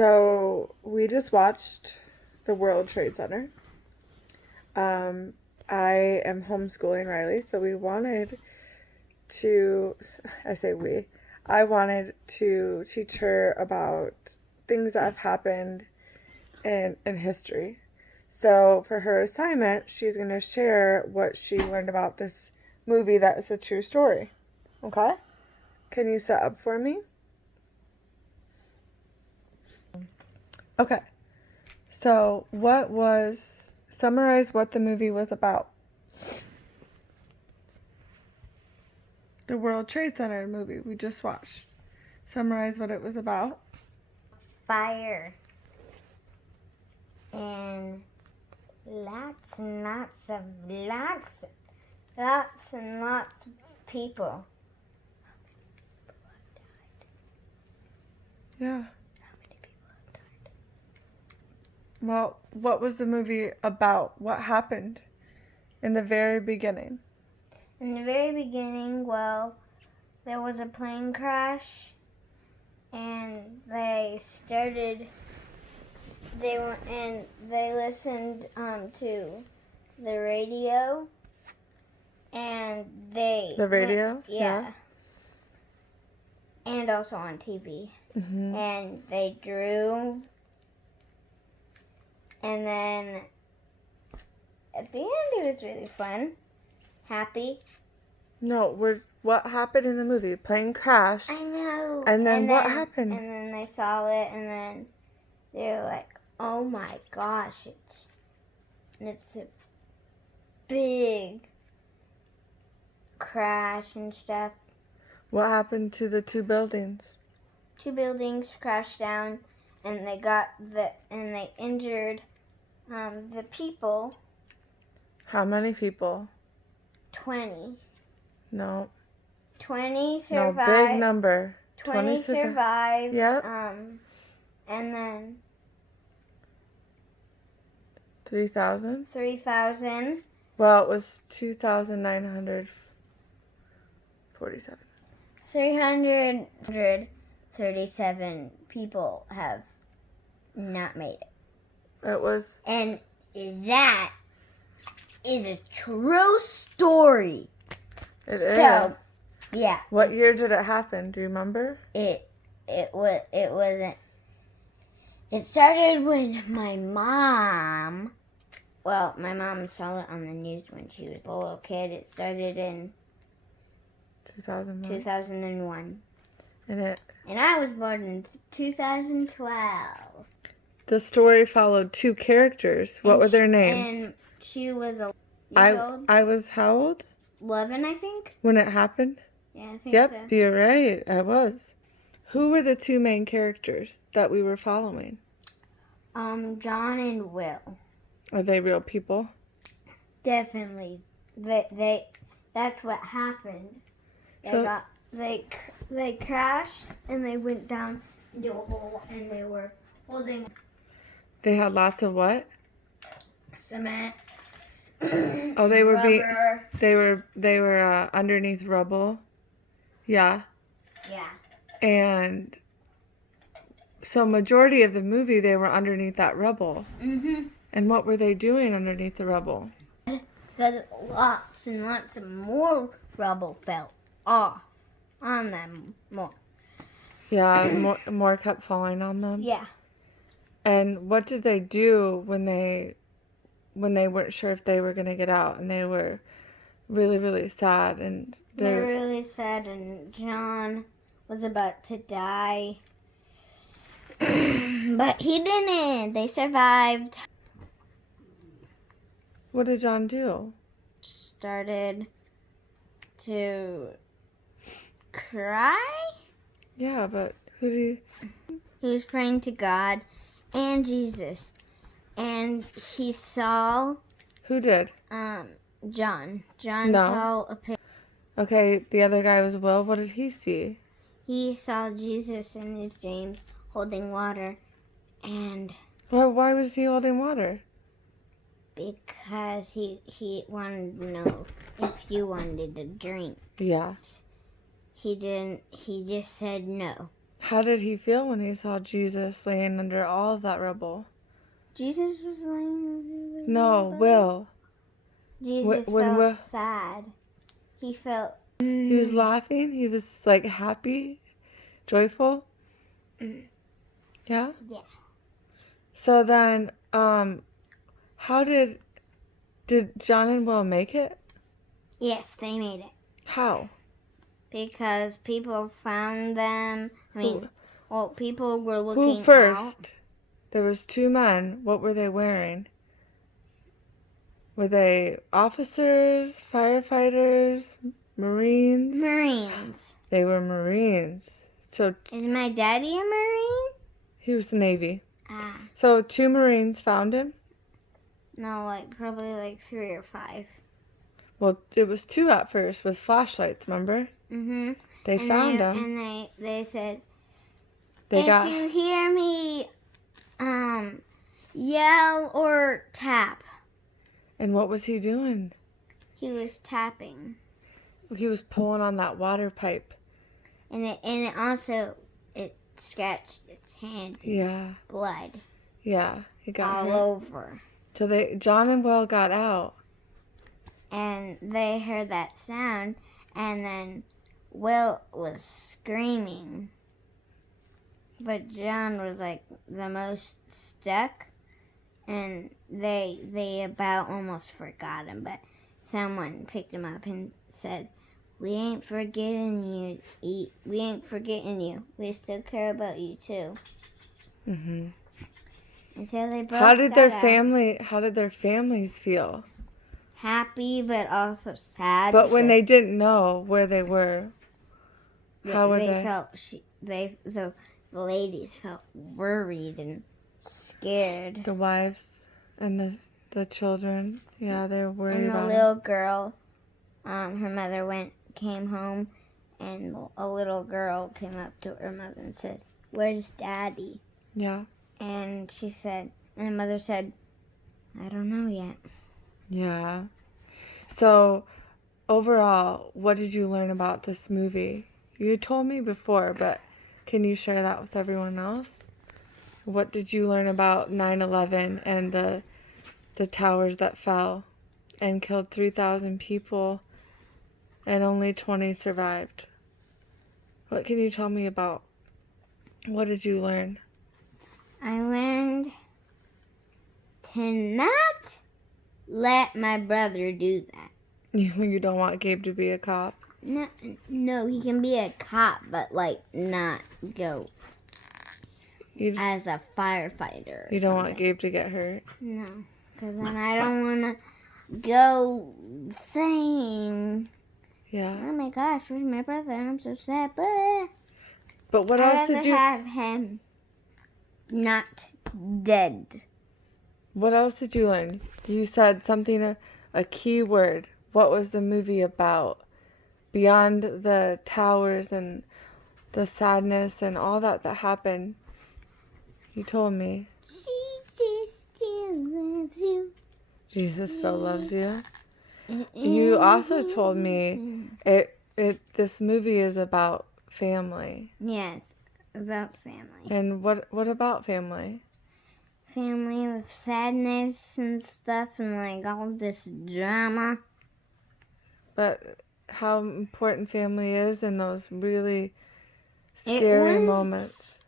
So we just watched the World Trade Center. I am homeschooling Riley, so we wanted to, I say we, I wanted to teach her about things that have happened in history. So for her assignment, she's going to share what she learned about this movie that is a true story. Okay? Can you set up for me? Okay. So summarize what the movie was about. The World Trade Center movie we just watched. Summarize what it was about. Fire. And lots and lots of people. Yeah. How many people have died? Well, what was the movie about? What happened in the very beginning? In the very beginning, well, there was a plane crash, and they listened to the radio, and The radio? yeah. And also on TV. Mm-hmm. And they drove, and then at the end it was really fun, happy. No, what happened in the movie? Plane crash. I know. And then what happened? And then they saw it, and then they're like, "Oh my gosh, it's a big crash and stuff." What happened to the two buildings? 2 buildings crashed down, and they injured the people. How many people? 20. No. 20 survived. No, big number. 20 survived. Yep. And then 3,000? 3,000. Well, it was 2,947. 337 people have not made it. It was. And that is a true story. It So, is. Yeah. What year did it happen? Do you remember? It wasn't. It started when my mom saw it on the news when she was a little kid. It started in 2001. 2001. And I was born in 2012. the story followed 2 characters. What were their names? And she was 11 years old. I was how old? 11, I think. When it happened? Yeah, I think Yep, so. you're right. I was. Who were the 2 main characters that we were following? John and Will. Are they real people? Definitely. That's what happened. They crashed and they went down into a hole, and they were holding. They had lots of what? Cement. Oh, they were rubber. They were underneath rubble. Yeah. Yeah. And so majority of the movie they were underneath that rubble. Mhm. And what were they doing underneath the rubble? Because lots and lots of more rubble fell off on them more. Yeah, more kept falling on them. Yeah. And what did they do when they weren't sure if they were going to get out, and they were really, really sad, and They were really sad, and John was about to die. But he didn't. They survived. What did John do? Started to cry. Yeah, but who did He was praying to God and Jesus. And he saw Who did? John. John No. saw a picture. Okay, the other guy was Will. What did he see? He saw Jesus in his dreams holding water, and Well, why was he holding water? because he wanted to know if you wanted a drink. Yeah. He didn't. He just said no. How did he feel when he saw Jesus laying under all of that rubble? Jesus was laying under the No, rubble. Will. Jesus When felt Will, sad. He felt. he was laughing. He was like happy, joyful. Yeah. Yeah. So then, how did John and Will make it? Yes, they made it. How? Because people found them. I mean, people were looking Who first? There was two men. What were they wearing? Were they officers, firefighters, Marines? Marines. They were Marines. So Is my daddy a Marine? he was the Navy. Ah. So 2 Marines found him. No, probably 3 or 5. Well, it was 2 at first with flashlights, remember? Mm-hmm. They found him. And they said, They if got you hear me yell or tap. And what was he doing? He was tapping. He was pulling on that water pipe. And it also scratched its hand. Yeah. Blood. Yeah, he got all hurt. over. So John and Will got out. And they heard that sound, and then Will was screaming. But John was the most stuck, and they about almost forgot him, but someone picked him up and said, we ain't forgetting you. We ain't forgetting you. We still care about you too. Mm-hmm. And so they both How did got out. How did their families feel? Happy, but also sad. But when they didn't know where they were, how were they? The ladies felt worried and scared. The wives and the children, yeah, they were worried about And the little girl, her mother came home, and a little girl came up to her mother and said, "Where's Daddy?" Yeah. And the mother said, "I don't know yet." Yeah. So, overall, what did you learn about this movie? You told me before, but can you share that with everyone else? What did you learn about 9/11 and the towers that fell and killed 3,000 people and only 20 survived? What can you tell me about? What did you learn? I learned to not let my brother do that. You don't want Gabe to be a cop? No, he can be a cop, but not go as a firefighter. You don't want Gabe to get hurt? No, because then I don't want to go saying, Yeah. "Oh my gosh, where's my brother? I'm so sad." But what else did you have him not dead? What else did you learn? You said something, a key word. What was the movie about? Beyond the towers and the sadness and all that happened. You told me. Jesus still loves you. Jesus still loves you. You also told me this movie is about family. Yes, about family. And what about family? Family with sadness and stuff and all this drama. But how important family is in those really scary moments.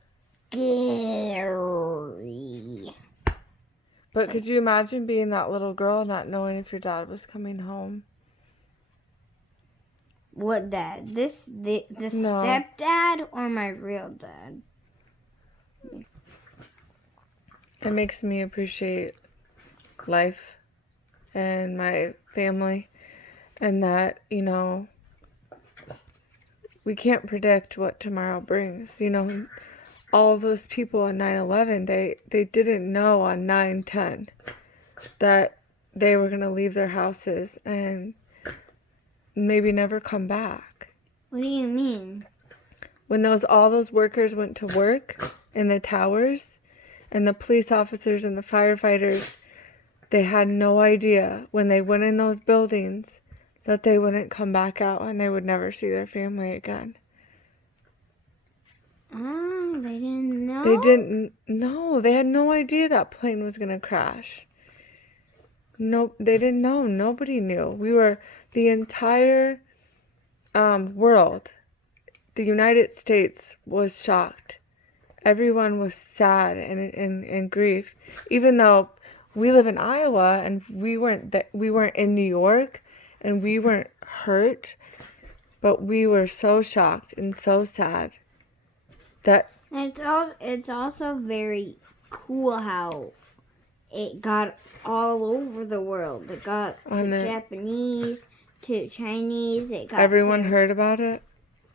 Scary. But could you imagine being that little girl not knowing if your dad was coming home? What dad? The No. stepdad or my real dad? It makes me appreciate life and my family, and that, we can't predict what tomorrow brings. All those people on 9/11, they didn't know on 9/10 that they were going to leave their houses and maybe never come back. What do you mean? When all those workers went to work in the towers, and the police officers and the firefighters, they had no idea when they went in those buildings that they wouldn't come back out and they would never see their family again. Oh, they didn't know? They didn't know. They had no idea that plane was going to crash. No, they didn't know. Nobody knew. The entire world, the United States was shocked. Everyone was sad and in grief, even though we live in Iowa and we weren't in New York and we weren't hurt, but we were so shocked and so sad that It's also very cool how it got all over the world. It got to Japanese, to Chinese. It got everyone heard about it.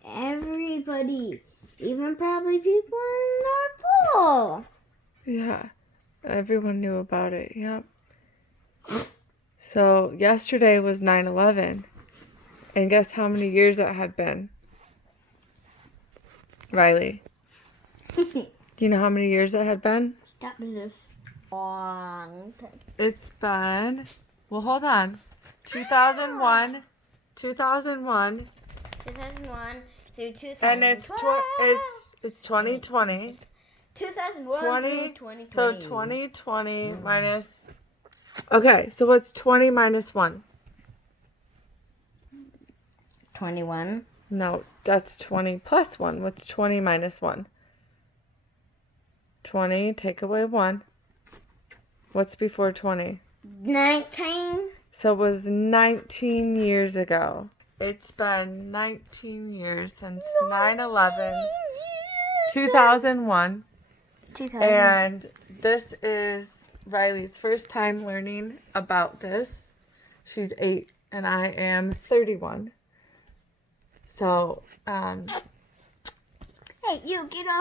Everybody, even probably people in the North Pole. Yeah, everyone knew about it. Yep. So yesterday was 9/11, and guess how many years that had been? Riley, do you know how many years it had been? That was a long time. It's been, well, hold on, 2001 through 2012, and it's 2020. 2001 20, through 2020. so 2020 minus. Okay, so what's 20 minus 1? 21. No, that's 20 plus 1. What's 20 minus 1? 20, take away 1. What's before 20? 19. So it was 19 years ago. It's been 19 years since 9/11, 2001. 2000. And this is Riley's first time learning about this. She's 8 and I am 31. So, Hey, you get off.